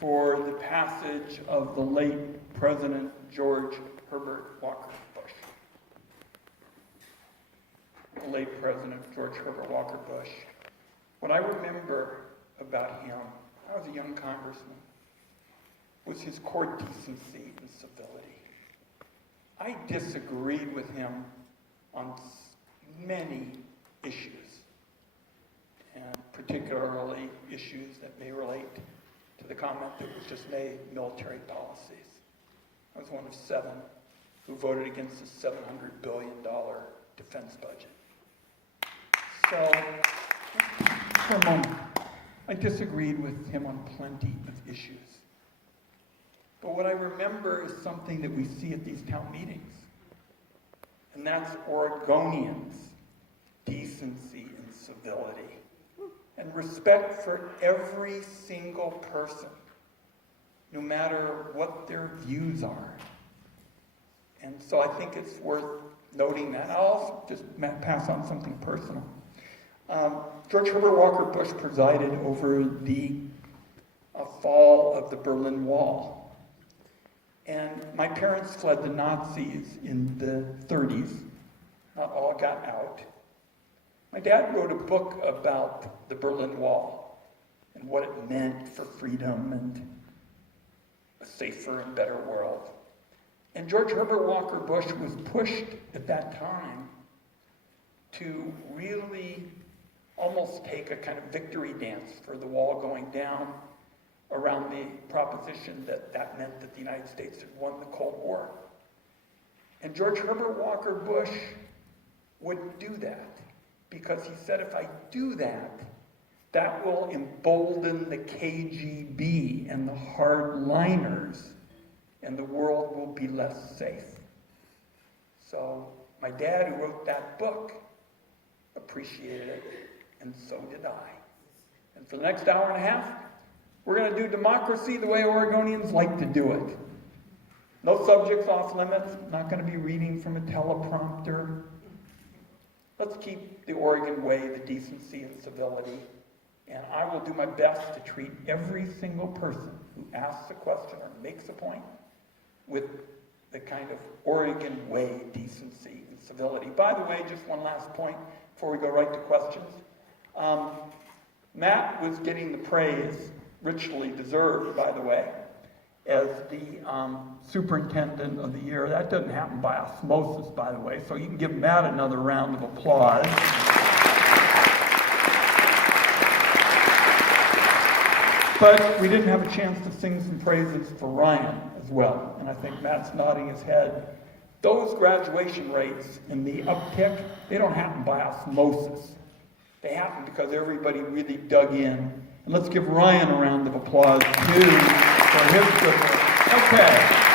for the passage of the late President George Herbert Walker Bush. The late President George Herbert Walker Bush. What I remember about him, I was a young congressman, was his core decency and civility. I disagreed with him on many issues, and particularly issues that may relate to the comment that was just made, military policies. I was one of 7 who voted against the $700 billion defense budget. So, for a moment, I disagreed with him on plenty of issues. But what I remember is something that we see at these town meetings, and that's Oregonians' decency and civility, and respect for every single person, no matter what their views are. And so I think it's worth noting that. I'll also just pass on something personal. George Herbert Walker Bush presided over the fall of the Berlin Wall. And my parents fled the Nazis in the 30s. Not all got out. My dad wrote a book about the Berlin Wall and what it meant for freedom and a safer and better world. And George Herbert Walker Bush was pushed at that time to really almost take a kind of victory dance for the wall going down around the proposition that that meant that the United States had won the Cold War. And George Herbert Walker Bush wouldn't do that because he said, if I do that, that will embolden the KGB and the hardliners, and the world will be less safe. So my dad, who wrote that book, appreciated it, and so did I. And for the next hour and a half, we're going to do democracy the way Oregonians like to do it. No subjects off limits, not going to be reading from a teleprompter. Let's keep the Oregon way, the decency and civility. And I will do my best to treat every single person who asks a question or makes a point with the kind of Oregon way decency and civility. By the way, just one last point before we go right to questions. Matt was getting the praise, richly deserved, by the way, as the superintendent of the year. That doesn't happen by osmosis, by the way, so you can give Matt another round of applause. But we didn't have a chance to sing some praises for Ryan as well, and I think Matt's nodding his head. Those graduation rates and the uptick, they don't happen by osmosis. They happen because everybody really dug in. And let's give Ryan a round of applause, too, for his good work. Okay.